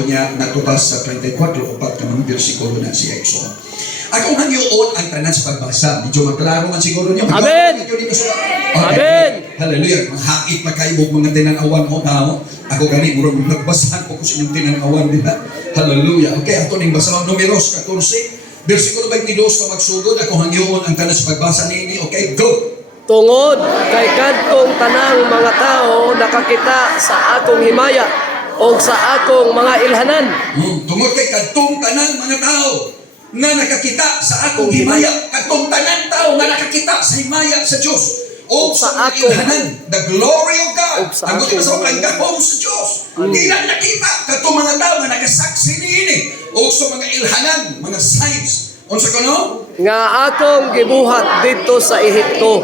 O niya, natutas sa 24, upat ka mga bersikulo na siya iso. Akong hangyoon ang tanan sa pagbasa. Medyo maklaro man siguro niyo. Amen! Amen! Hallelujah. Mahait na kaibog mga tinanawan ko tao. Ako gani, murag nagbasahan ko sa inyong tinanawan, di ba? Hallelujah. Okay, ato ning basahan. Numeros 14, versikulo 22 ka magsugod. Ako hangyoon ang tanan sa pagbasa nini. Okay, go! Tungod kay kadtong tanang mga tao nakakita sa akong himaya o sa akong mga ilhanan. Tungod kay kadtong tanang mga tao na nakakita sa akong himaya, kadtong tanang tao na nakakita sa himaya sa Diyos o sa akong ilhanan, the glory of God. Ang gusto sa mga gahom sa Diyos. Di lang nakita kadtong mga tao na nakasaksi niini o sa mga ilhanan, mga signs. Unsa kuno? Nga akong gibuhat dito sa Ehipto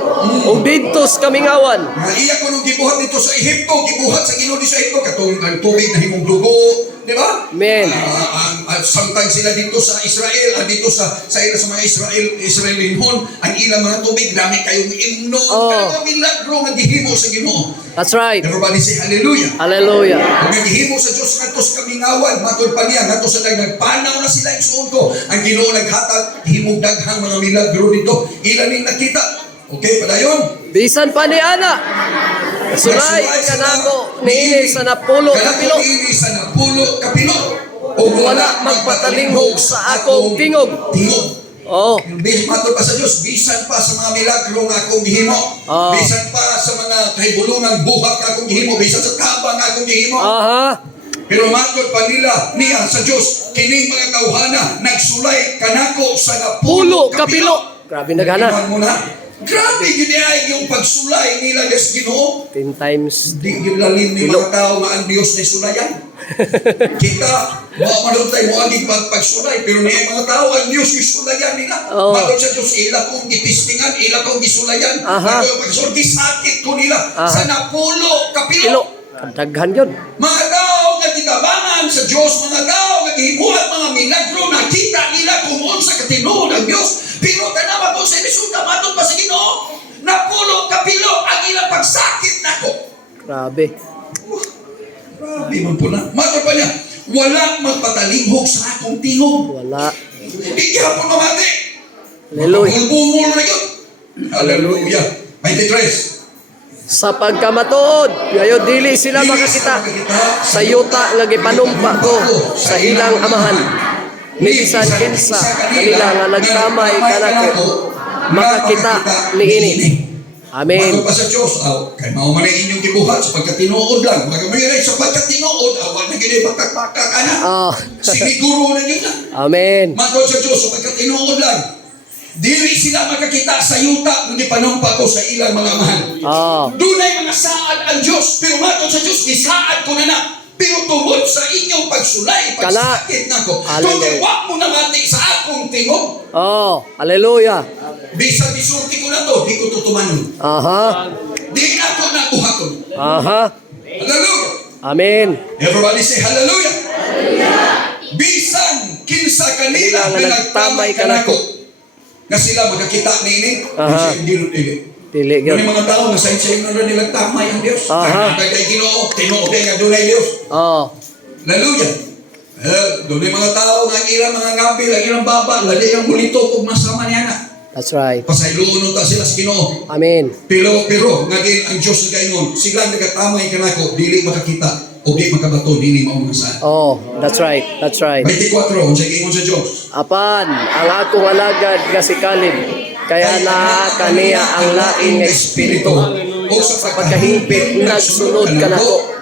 o dito sa Kamingawan. Nga iya ko nung gibuhat dito sa Ehipto, gibuhat sa Ginoo sa Ehipto, katong ang tubig na himong dugo, di ba? Amen. Samtang sila dito sa Israel, dito sa mga Israelinhon, ang ilang mga tubig, dami kayong imno, talagang milagro nga gihimo sa Ginoo. That's right. Everybody say hallelujah. Hallelujah. Ang gihimo sa Dios ngadto sa Kamingawan, matod pa niya ngadto sa nagpanaw na sila igsuon ko. Ang Ginoo naghatag himong daghang mga milagro dito. Ilan ning nakita? Okay, padayon. Bisan pa ni Ana. Sulay kanako niini sa napulo kapilo. Niini sa napulo kapilo. O Wala magpatalinghog sa akong tingog. Tingog. Oh. Matod pa sa Diyos, bisan pa sa mga milagro nga akong gihimo, bisan pa sa mga kahibulungang buhat nga akong gihimo, bisan sa tabang nga akong gihimo. Aha. Pero matod pa nila niya sa Diyos, kining mga tawhana nagsulay kanako sa napulo kapilo. Grabe naghana. Grabe yun ay yung pagsulay nila des Ginoo. 10 times. Di yung lalim ni mga tao nga ang Diyos na sulayan. Kita, mga manutay mo aging pagsulay, pero niya mga tao ang Diyos yung sulayan nila. Matod sa Diyos, ila kong itistingan, ila kong gisulayan. Matod yung pagsulay, gisakit ko nila sa napulo kapilo. Kadaghan yun. Mga tao nga gitabangan sa Diyos, mga tao nga gihimuhat mga milagro, nakita nila kung sa katinuod ng Diyos. Pero tanawa po sa resulta, matod pa sa Ginoo, napulo kapilo ang ilang pagsakit nako. Grabe. Grabe man po na. Matod pa niya, wala magpatalinghog sa akong tingog. Wala. Hindi hapon mamati. Hallelujah. Bumul na yun. Hallelujah. 23. Sa pagkamatuod, ngayon dili sila makakita sa yuta nga gipanumpa ko sa ilang amahan. Bisan kinsa kanila nga nagtamay kanako makakita niini. Amen. Matod pa sa Diyos, kay mao man inyong gibuhat sa pagkatinuod lang. Magamayray sa pagkatinuod, wala na gini bakak-bakak ana. Siniguro na yun na. Amen. Matod sa Diyos sa pagkatinuod lang. Dili sila makakita sa yuta kundi panumpa ko sa ilang mga mahal. Dunay mga saad ang Diyos, pero matod sa Diyos, isaad ko na. Pero tungod sa inyong pagsulay, pagsakit nako, kundi wag mo na mati sa akong tingog. Hallelujah. Bisag isulti ko na to, di ko tutumanon. Di na ko na buhaton. Hallelujah. Amen. Everybody say hallelujah. Bisan kinsa kanila na nagtamay kanako, nga sila makakita niini, hindi dili gyud. Mga tao nga sa inyo na nilang tamay ang Dios. Kay Ginoo, tinuod nga dunay Dios. Hallelujah. Dunay mga tao nga ilang mga ngapil, ilang baba, lali ang mulito ug masama niya na. That's right. Pasayloon ta sila sa Ginoo. Amen. Pero nga ang Dios gaingon, sila nagatamay kanako, dili makakita o di makabato dili mao sa. That's right. That's right. 24 unsa giingon sa Dios? Apan ang akong alagad nga si Caleb, kaya na kaniya ang laing nga espiritu o sa pagkahimpit nagsunod kanako.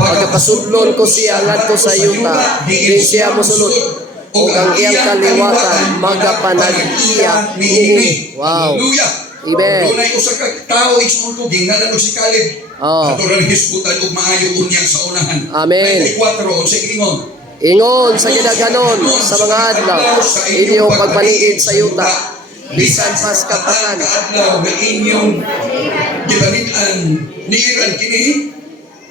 Pagkapasudlon ko siya ngadto sa yuta, din siya mosunod. O ang iyang kaliwatan magapanag-iya niini. Wow. Hallelujah. Amen. Dunay usa ka tawo igsoon ko gingalan og si Caleb. Katulang hisputan ug maayo unyang sa unahan. Amen. 24 unsa giingon? Ingon sa gidaganon sa mga adlaw inyong pagpaniid sa yuta. Bisan pas kapatan adlaw nga inyong gibalikan niiran kini,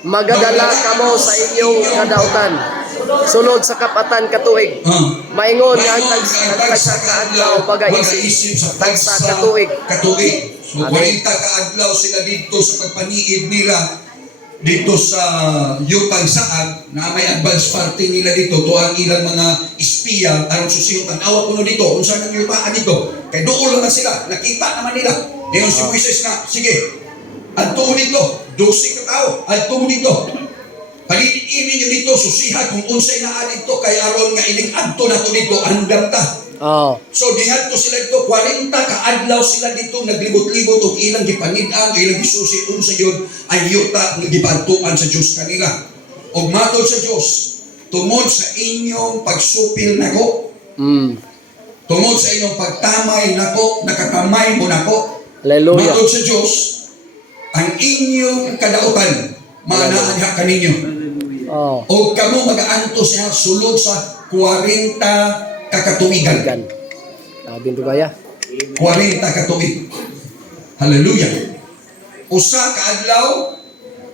magadala kamo sa inyong kadautan sunod sa kapatan katuig. Maingon nga ang tagsa ka adlaw pagaisip tagsa katuig. So 40 ka adlaw sila dito sa pagpaniid nila dito sa Yutang Saag na may advance party nila dito to ang ilang mga espiya aron susiyo tan-awa kuno dito unsa nang yutaan dito kay duol lang sila nakita naman nila ngayon si Moises na sige adto mo dito 12 ka tao adto mo dito palitin niyo dito susiha kung unsay naa dito kay aron nga ining adto nato dito andam ta. Oh. So diadto sila dito 40 ka adlaw sila dito naglibot-libot og ilang gipangid-an ilang gisusi unsa yun ay yuta nga gibantuan sa Dios kanila. Og matod sa Dios tungod sa inyong pagsupil nako. Tungod sa inyong pagtamay nako nakakamay mo nako. Hallelujah. Matod sa Dios ang inyong kadautan maanaadha kaninyo. Oh. O kamo mag-aanto siya sulod sa 40 kakatuigan. Gan. Sabi nito kaya. 40 katuig. Hallelujah. Usa ka adlaw,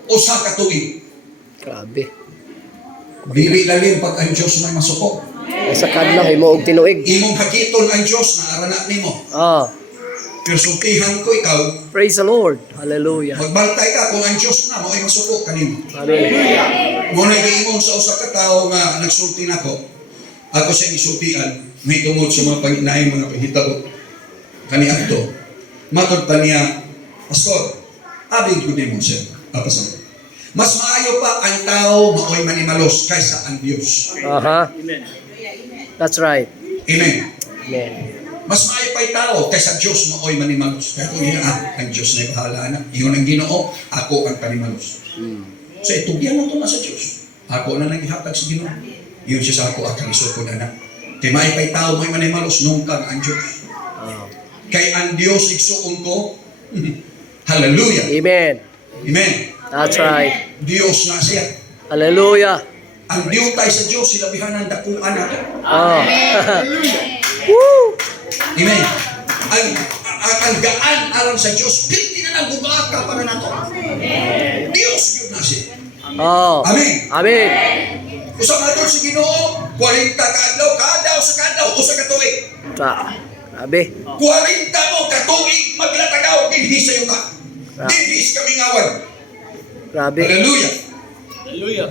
usa ka tuig. Grabe. Dili lalim pag ang Dios may masuko. Sa kadlaw imo og tinuig. Imong hakiton ang Dios na arana nimo. Ah. Pero sultihan ko ikaw, Praise the Lord. Hallelujah. magbantay ka kung ang Dios na mo ay masuko kanimo. Amen. Muna giingon sa usa ka tawo nga nagsulti nako. Ako siya isultian, may tungod sa mga panginaay mga panghitabo. Kani adto. Matod pa niya, Pastor, abig ko din mo siya. Papasan. Mas maayo pa ang tao maoy manimalos kaysa ang Dios. Aha. That's right. Amen. Amen. Mas maayo pa ang tao kaysa Dios maoy manimalos. Kaya kung ang Dios na bahala na. Iyon ang Ginoo, ako ang panimalos. So itugyan na to na sa Dios. Ako na naghihatag sa Ginoo. Iyon siya sa ako akang isupon anak. Kay maayo pa ang tao may manimalos nung kang ang Dios. Kay ang Dios igsuon ko. Hallelujah. Amen. Amen. That's right. Dios na siya. Hallelujah. Ang diutay sa Dios silabihan ng dakuan nato. Oh. Woo! Amen. Ang gaan aron sa Dios, pilti na nagugaka para nato. Dios yun na siya. Oh. Amen. Amen. Usa nga sa Ginoo, 40 ka adlaw, kada sa kadlaw, usa ka tuig. Grabe. 40 mo ka tuig maglatagaw dinhi sa yuta. Dinhi sa kamingawan. Grabe. Hallelujah.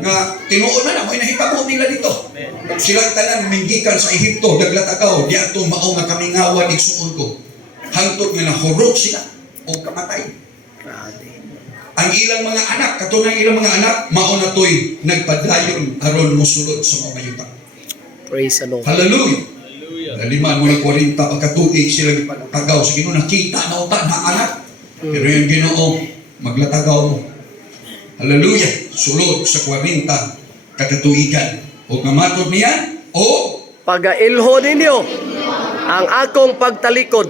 Nga tinuon na mo'y nahitabo nila dito. Silang tanan minggikan sa Ehipto, daglatagaw, di ato mao nga kamingawan igsuon ko. Hangtod nga nahurot sila o kamatay. Grabe. Ang ilang mga anak, katunang ilang mga anak, mao na to'y nagpadayon aron mosulod sa mga mayuta. Praise the Lord. Hallelujah. Naliman mo ng 40 pagkatuig sila tagaw sa Ginoo nakita na uta na anak. Pero yung Ginoo maglatagaw mo. Hallelujah. Sulod sa 40 kakatuigan. O ngamatod niya o Pagailho ninyo ang akong pagtalikod.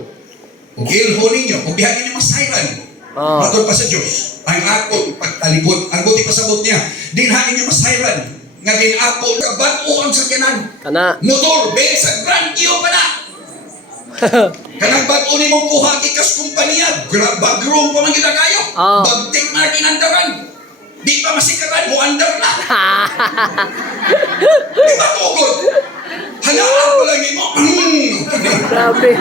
o ilho ninyo o biyahin niya masayran. Matod pa sa Diyos ang akong pagtalikod. Ang buti pasabot niya dinhain niya masayran nga din ako kabag-o ang sakyanan. Kana. Motor, sa Grand Kio pa na. Kanang bag-o ni mong kuha kikas kumpanya, bag-room pa man ginagayo. Bag-take na kinandaran. Di pa masikaran mo, andar na. Di ba tugod? Halaan pa lang mo. Grabe.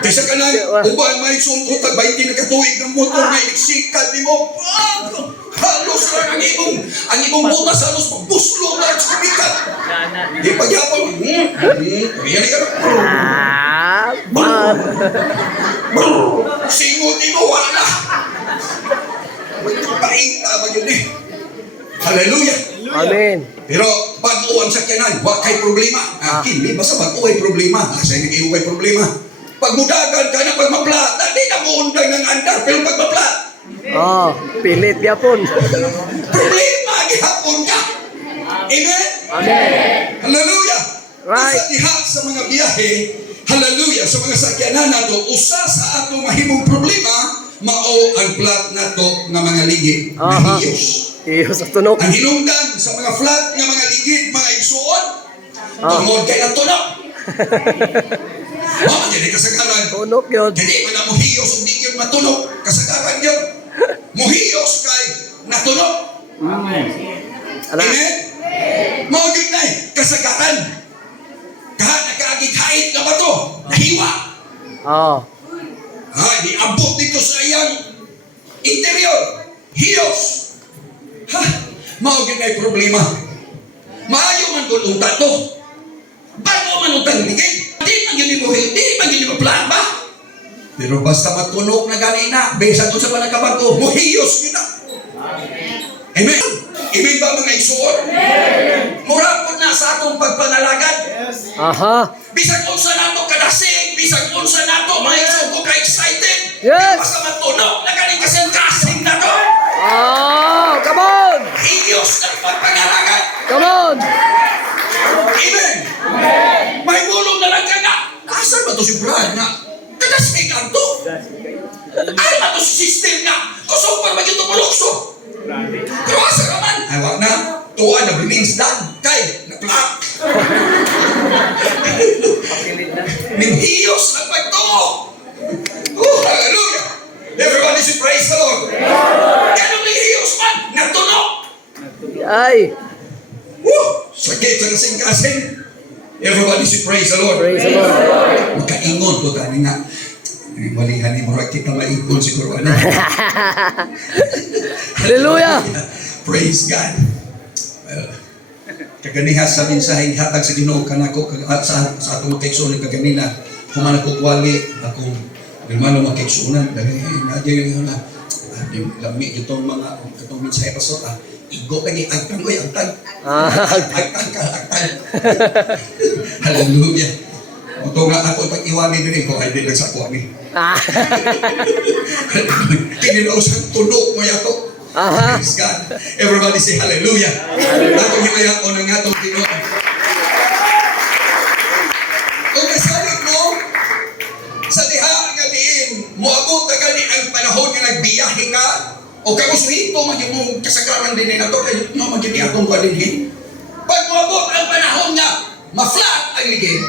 Kaysa ka lang, uban may sungkot at 20 na katuig ng motor na iksikat ni mo. Halos lang ang imong butas halos magbuslo na sa kumikat. Di pagyapon. Yan ka na. Singot mo, wala. Paita ba yun eh? Hallelujah. Amen. Pero pag-o ang sakyanan, wag kay problema. Kini basta pag-o ay problema. Sa hindi kayo problema. Pag mudagan ka na pag maplat, hindi na mo unday ng andar. Pero pag maplat, pilit yapon. problema, gihapon ka. Amen? Amen. Hallelujah. Right. Sa diha sa mga biyahe, hallelujah, sa mga sakyanan nato, usa sa ato mahimong problema, mao ang flat nato nga mga ligid na hiyos. Hiyos sa tunok. Ang hinungdan sa mga flat nga mga ligid, mga igsuon, tungod kay natunog. Jadi kasagaran. Tunok yun. Jadi wala mo hiyos o di yun matunog. Kasagaran yun. Muhiyos kay natunog. Amen? Mao yun na kasagaran. Kahit nakaagig-hait na ba to? Nahiwa. Di abot dito sa iyang interior. Hiyos. Ha? Mao gyud ay problema. Maayo man gud unta to. Bago man utang ligid. Di man gyud mo hindi man gyud mo plan ba? Pero basta matunok na gani na, besag ko sa panagkabago, muhiyos yun na. Amen. Amen ba mga igsuon? Murapod na sa atong pagpanalagad. Aha. Bisag unsa nato kadasig, bisag unsa nato mga igsuon ko ka-excited. Yes. Basta matunok na gani kasing-kasing na to. Ah, come on. Hiyos na pagpanalagad. Come on. Amen. May bulong na lang ka nga. Asan ba to si Brad nga? Kadasig ang to. Ay ba to si system nga? Kusog para maging tumulukso. Pero asa naman? Ay wag na. Tuwa na means done. Kay, na-plak. Minhiyos na pagtuo. Oh, hallelujah. Everybody should praise the Lord. Ganong minhiyos man, natunog. Ay. Woo! Sakit sa kasing-kasing. Everybody should praise the Lord. Praise the Lord. Makaingon ko tani nga. Malihan ni Murag kita maingon siguro. Hallelujah. Praise God. Well, kaganihas sa mensaheng hatag sa Ginoo kanako sa atong kaigsuon kaganina human ako kwali ako hermano makaigsuonan dahil nadyo na ating lami itong mga katong mensahe pastor igo lagi agtang oy agtang agtang hallelujah ito nga ako pag-iwani din ko ay din sa kuha ni kinilausang tunog mo yato. Aha. Praise God. Everybody say hallelujah. Atong himaya ko ng atong Ginoo. Kung nasalit mo, sa diha nga diin, moabot na gani ang panahon nga nagbiyahe ka, o kamusuhito, maging mong kasagaran din na ito, kaya maging atong kadinhin. Pag moabot ang panahon nga, ma-flat ang ligid.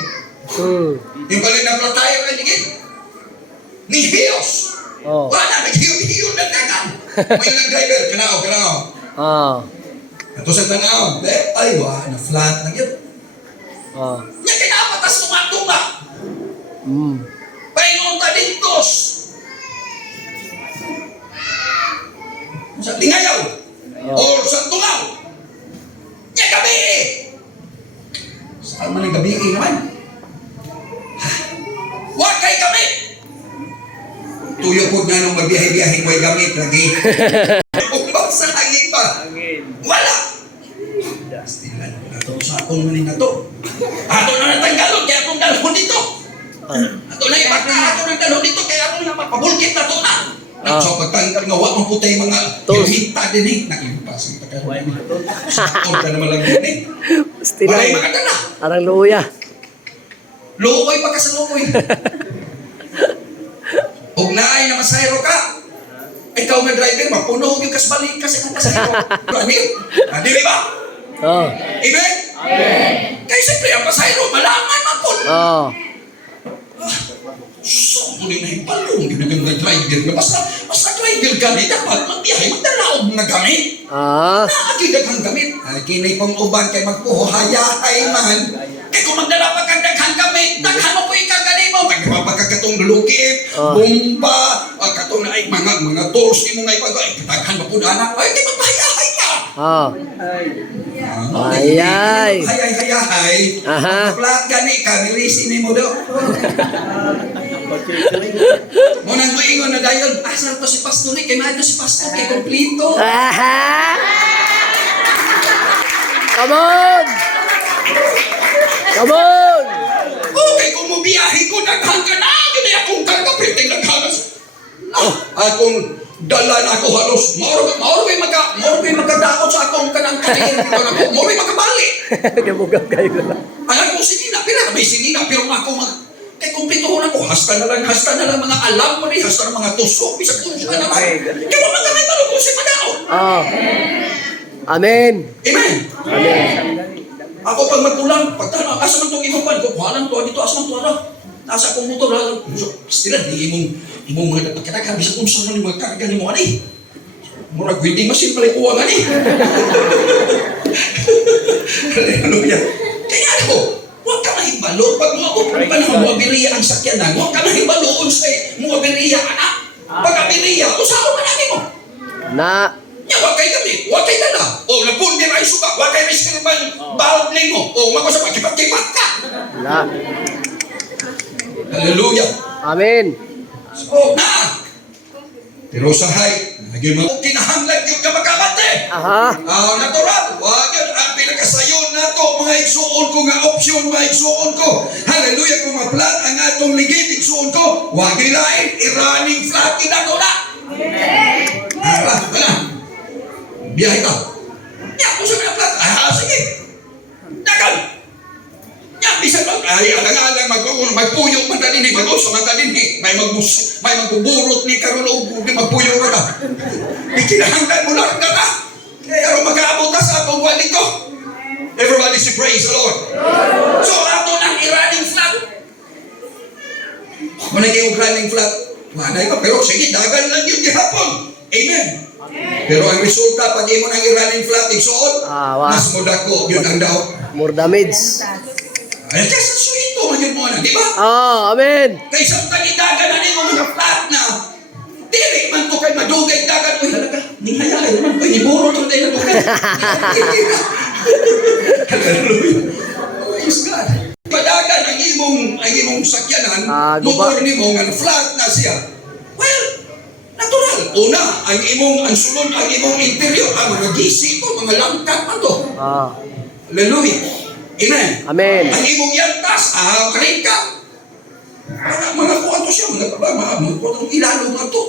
Yung pala na-flat tayo ang ligid. Ni Hiyos. Oh. Wala, nag-hiyon na dagan. May lang driver, kanao. Ah. Ato sa tanaw, ay wa, na-flat na yun. Ah. Nga kinapatas tumatuma. Paingon ta dintos. Sa lingayaw. O sa tungaw. Nga gabi. Saan man ang gabi naman? Wa kay kami. Tuyo po nga nung magbiyahe-biyahe ko ay gamit lagi. Umbang sa hangin pa. Wala. Stilan. Ato sa akong manin na to. Ato na natanggalon kaya akong dalhon dito. Ato na ibaka ato ng dalhon dito kaya akong na mapabulkit na to na. So pagtanggal nga wak mong putay mga hita din eh. Nakimpas. Sakon ka naman lang din eh. Walay makadala. Arang luya. Luoy pa ka sa luoy. Huwag naay na masayro ka. Ikaw nga driver, mapuno yung kasbalik kasi kung masayro. Dili ba? Oh. Amen? Amen. Kaya siyempre, ang masayro, malangan mapun. Oh. So, muli na ipalong, ginagin na driver. Basta driver ka di dapat magbiyahe, magdalaog na gamit. Ah. Naagidag ang gamit. Ay, kinay pong uban kay magpuhayahay man. Kaya kung magdala pa kang daghang gamit, daghan mo po ikagani mo. Magpapagkatong lulukit, bomba, katong na ay mga tools ni mo nga ipag, ay, daghan mo po na anak. Ay, di magpahayahay ka. Ah. Hayay. Hayay. Aha. Plat gani ka, nilisi ni mo daw. Munang moingon na dayon, saan to si Pastor ni? Kay mahal to si Pastor, kay komplito. Aha. Come on. Come on. Okay, kung mubiyahe ko, daghang ka na. Gani akong kagapiting naghalas. Akong dala na ako halos. Mauro may magkadaot sa akong kanang kaningin. Mauro may magkabali. Kabugag kayo na. Ang akong sinina, may sinina, pero ako kay kumpleto ko na ko, hasta na lang mga alam mo rin, hasta na mga tusok, bisag kung siya naman. Kaya mo magkamay malugong si Madaon. Ah. Amen. Amen. Amen. Ako pag magkulang, pagtala, asa man itong inupan, kukuhalan to, dito, asa man to, nasa akong motor, stilan, imong mga napagkatakan, bisa kung saan yung mga kakagan mo, ani. Murag, hindi masin pala kuwang, ani. Hallelujah. Kaya ako, huwag ka mahibalo. Pag mo pa naman mo abiriya ang sakyanan, huwag ka mahibaloon sa mo abiriya, anak. Pag abiriya, usaw manami mo. Na. Nya, huwag kay kami, huwag kay dala. Wala. O, napundi na isuga. Wala kayo mister man bawag mo. O, magkasa kipat-kipat ka. Wala. Hallelujah. Amen. O, na. Pero sa hay, naging mga kinahanglan yung kamakabate. Aha. Natural. Wag yun. Ang pinakasayon na to, mga igsuon ko nga option, mga igsuon ko. Hallelujah. Kung maplan ang atong ligid, igsuon ko. Wag ilain. I-running flat. Ina to na. Wala. Biyahe ka. Nya, kung saan flat. Sige. Nagal. Nya, bisa lang. Alang-alang magpuyok man ta dinhi, mag-uso man ta dinhi. May magbuburot ni karon og magpuyok ra ka. Ikinahanglan mo lang ka na. Kaya aron mag-aabot ka sa atong buwan dito. Everybody say praise the Lord. So ato nang i-running flat. Managay og running flat. Manay ka, pero sige, dagan lang yun gihapon. Amen. Pero ang resulta, pag imo nang i-running flat, igsuot, mas mudako, yun ang daw. More damage. Ay, kasi suito, maging mo na, di ba? Amen. Kaysa dagan na nimo mga flat na, dili man to kay madugay dagan, uy, halaga, ninghayahay naman, uy, iburo to tayo na dugay. Hallelujah. Praise God. Padagan ang imong sakyanan, motor nimo nga flat na siya. Well, natural. Una, ang sulod, ang imong interior, ang mga gisi ko, mga langkat pa to. Hallelujah. Amen. Amen. Ang imong yantas, karika. Mga kuha to siya, mga kuha to, ilalo nga to.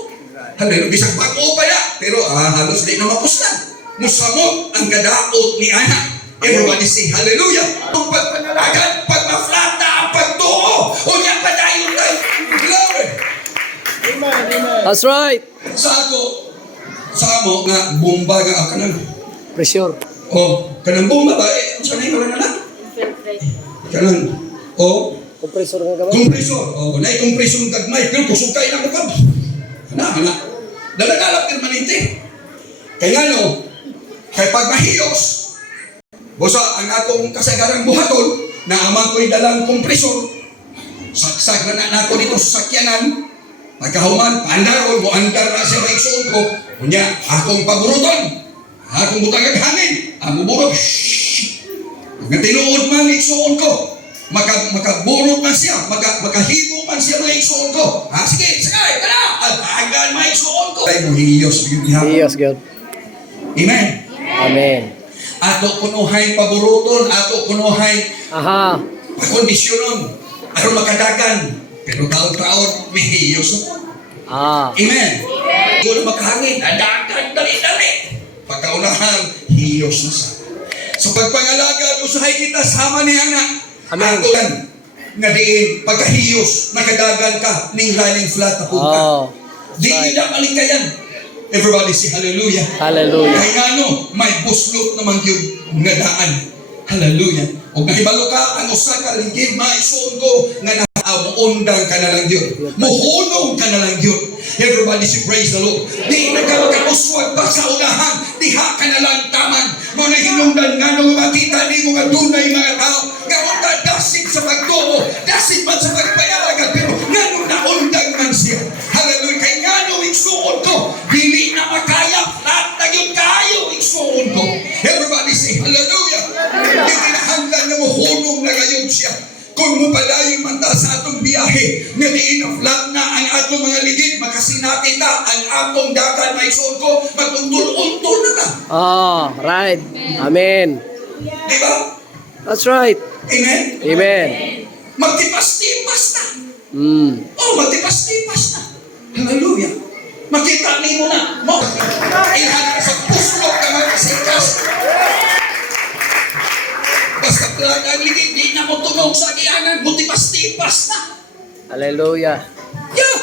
Hallelujah. Bisang bago pa ya, pero halos di na mapustan. Musamot ang gadaot ni anak. Everybody say hallelujah. Kung pagpanalagan, pag ma-flat na ang pagtuo, o niya pa tayo tayo. Glory. That's right. Sa amo nga, bomba nga kanang. Pressure. Kanang bomba ba? Saan yung kanang na? Kanang, Compressor nga gamay. kompresor. Na-kompresor ng tagmay. Pero kusog kayo ng lukab. Hana. Dalagalap permanente. Kaya kay pag mahiyos, busa ang atong kasagarang buhaton na amang ko'y dalang kompresor, saksak na ako dito sa sakyanan, pagkahuman, pandarol, muandar na siya maiksuon ko, kunya, akong paburuton, akong butang hangin, ang buburot, nga tinuod man iksuon ko, makaburot man siya, makahimo man siya maiksuon ko, sige, sakay, kala, at hanggang maiksuon ko. Ay mo hiyos, Yes, God. Amen. Amen. Ato kunuhay paburuton, ato kunuhay kondisyonon, aron makadagan, pero taon-taon may hiyos. Amen. Kung na makahangin, adagan, dali-dali. Pagkaunahan, hiyos na sa. So pagpangalaga, usahay kita sama ni anak. Amen. Ato lang, nga diin, pagkahiyos, nakadagan ka, ning running flat na puka. Di nila malikayan. Everybody say hallelujah. Hallelujah. Kaya may buslot naman yun nga daan. Hallelujah. O nahibalo ka, ang usa ka ligid, maisuon ko nga nakaundang ka na lang yun. Muhunong ka na lang yun. Everybody say praise the Lord. Di na ka makauswag pa sa unahan. Diha ka na lang taman. Mga hinungdan nga nung makita ni mga dunay mga tao. Nga unta dasig sa pagtuo. Dasig man sa pagpayalagan. Pero nga nung naundang man siya. Hallelujah. Kaya nga nung iksuon ko. Dili na makaya. Lahat na yun kayo iksuon ko. Everybody say hallelujah. Di kinahanglan na muhunong na ngayon siya. Kung mupalayon man ta sa atong biyahe, nga diin na flat na ang atong mga ligid, makasinati ta ang atong dagan may isuon ko, maguntol-untol na ta. Right. Amen. Di ba? That's right. Amen? Amen. Magtipas-tipas na. Magtipas-tipas na. Hallelujah. Makita ni mo na. Ilhan sa puslok ka magkasikas. Basta pala ang ligid, di na mo tunog sa agianan, mutipas-tipas na. Hallelujah. Yeah.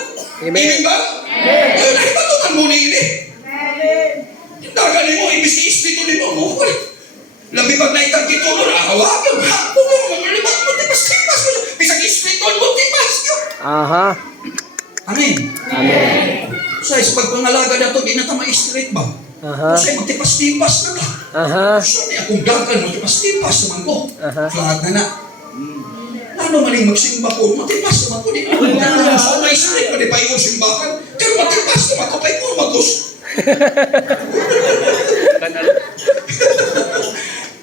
Amen. Ba? Amen. Nakipatunan mo na ini. Dagan mo, ibis ispito ni mo. Labi pag naitang titulo, hawag yung hapon mo, mutipas-tipas mo. Bisang ispito, mutipas yun. Amen. Amen. Sa pagpangalaga na ito, di na tama straight ba? Kasi magtipas-tipas na ka. So, akong dagan, magtipas-tipas naman ko. Flat na na. Ano man yung magsimba ko, matipas naman ko. Di na so, may straight pa, di pa yung simbakan. Pero matipas naman ko, pa yung magos.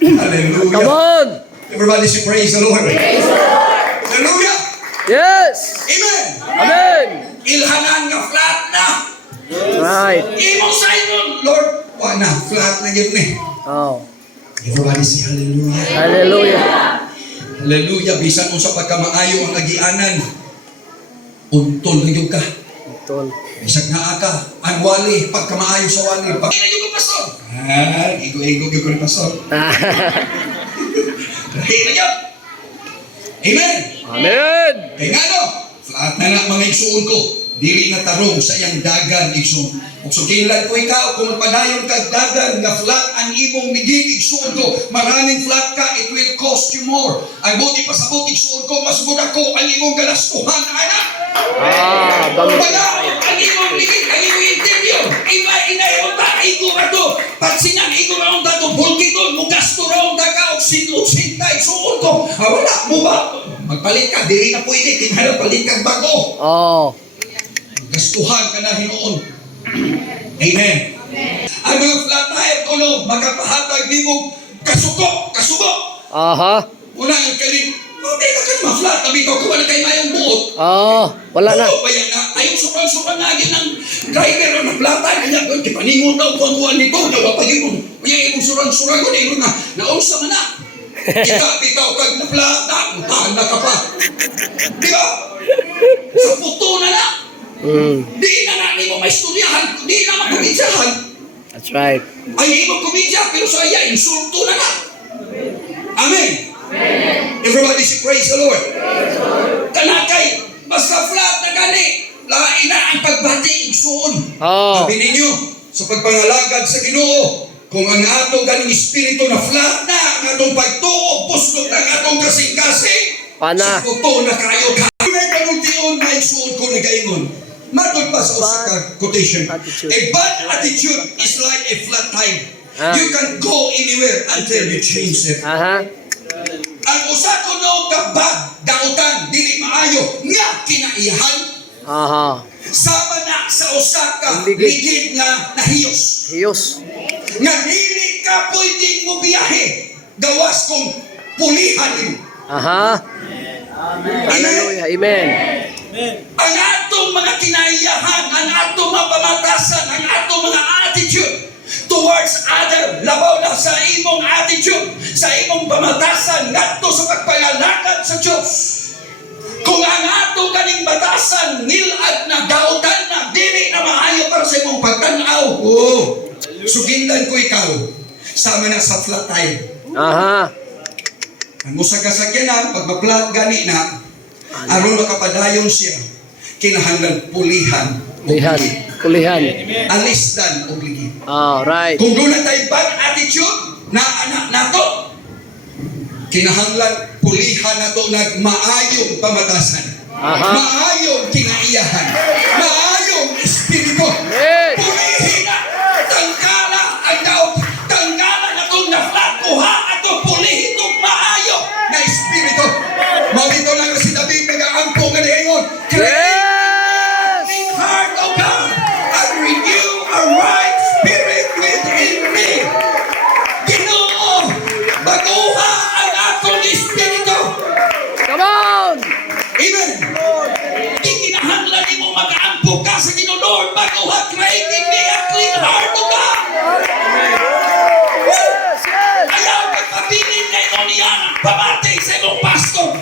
Come Hallelujah. on! Everybody say praise the Lord. Hallelujah. Yes! Amen. Amen! Ilhanan nga flat na. Right. Imo sa inyo, Lord. Wala na, flat na yun eh. Oh. Everybody say hallelujah. Hallelujah. Hallelujah. Bisan mo sa pagkamaayo ang agianan. Untol na yun ka. Tol. Bisag na ka. Ang wali. Pagkamaayo sa wali. Pag na yun ka, pastor. Igo-igo ko ni pastor. Rahi na yun. Amen. Amen! Kaya nga no, flat na na mga igsuon ko. Dili na tarong sa iyang dagan igsuon. Kung sugilan ko ikaw, kung padayon kag dagan nga flat ang imong migig igsuon ko, maraming flat ka, it will cost you more. Ang buti pa sa buti igsuon ko, mas muna ko ang imong galastuhan, anak. Bangot. Padayon ang imong migig, ang imong interview. Iba inayon ta, igo na to. Pagsinang igo na to, bulki ko, mugasto na ka, sinta, igsuon ko. Wala mo ba? Magpalit ka, dili na pwede, kinahanglan palit kang bago. Oh. Gastuhan ka na hinoon. Amen. Ang mga flat tire kuno makapahatag nimo kasuko. Aha. Una ang kaling, hindi ka ka mga flat, tabi ko wala kay mayong buot. Oh. Wala na. Buot ba yan na? Ayaw sobrang na ng driver ng flat tire. Kaya ko, di paningon daw kuhan nito. Nawapagin mo. Kaya imong surang-surang ko na ilo na. Naunsa man na. Kita, bitaw kag na flat tire. Utahan na ka pa. Di ba? Sa puto na na. Di na natin mo maistoryahan, di na makumidyahan. That's right. Ay, ibang kumidya, pero sa iya, insulto na na. Amen. Everybody say praise the Lord. Kanakay, basta flat na gani, lain na ang pagbati igsuon. Oh. Sabi ninyo, sa pagpangalagad sa Ginoo, kung ang atong ganing espiritu na flat na, ang atong pagtuo, pustot ng atong kasing-kasing, Pana. sa puto na kayo. May panuntiyon na igsuon ko na gaingon. Matod pa sa usa ka quotation. Attitude. A bad attitude is like a flat tire. Ah. You can go anywhere until you change it. Aha. Ang usa ko no ka bad dautan dili maayo nga kinaiyahan Aha. sama na sa usa ka Ligid. ligid nga nahiyos. Hiyos. Nga dili ka pwedeng mo biyahe gawas kung pulihan mo. Aha. Hallelujah. Amen. Ang atong mga kinaiyahan, ang atong mga pamatasan, ang atong mga attitude towards other, labaw na sa imong attitude, sa imong pamatasan, ngadto sa pagpangalakad sa Diyos. Kung ang atong ganing batasan, nilad na, dautan na, dili na maayo para sa imong pagtanaw. Sugindan ko ikaw, sama na sa flat tire. Aha. Ang usa ka sakyanan, pag ma-flat gani na, aron makapadayon siya, kinahanglan pulihan. Kulihan. Kulihan. Alisdan o ligid. Oh, right. Kung doon na tayo bad attitude na anak nato, kinahanglan pulihan nato na maayong pamatasan. Aha. Maayong kinaiyahan. Maayong espiritu. Amen. Pulihin na. Tangkala ang daot. Tangkala na itong na-flat. Kuha ato pulihin itong maayo na espiritu. Mawito lang si David nag-aampo nga ngayon. Yes! Heart of God and renew a right spirit within me. Ginoo, baguha ang atong espiritu. Come on! Amen. Ikinahanglan mo mag-aampo ka sa Ginoo, Lord, baguha, create in me a clean heart of God. Yes! Yes! Ayaw magpabilin ngayon niya ang pamati sa imong pastor.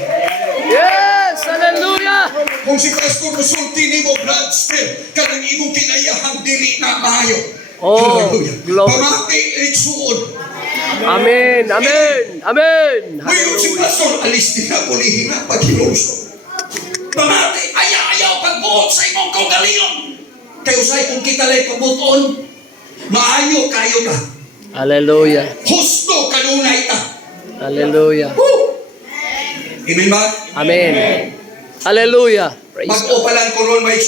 Yes! Hallelujah! Kung si pastor musulti ni mo, blood still, kanang imong kinayahang dili na maayo. Oh, Hallelujah. glory. Pamati, igsuon. Amen! Amen! Amen! Ngayon si Hallelujah! pastor, alis din na, pulihin na, paghiluso. Pamati, ayaw pagbuot sa imong kaugalingon. Kayo sa'y kung kita lay pabuton, maayo kayo ka. Hallelujah! Husto kanunay ta. Hallelujah! Woo! Amen ba? Amen! Hallelujah! Praise God! Mag-o pa lang ko ron may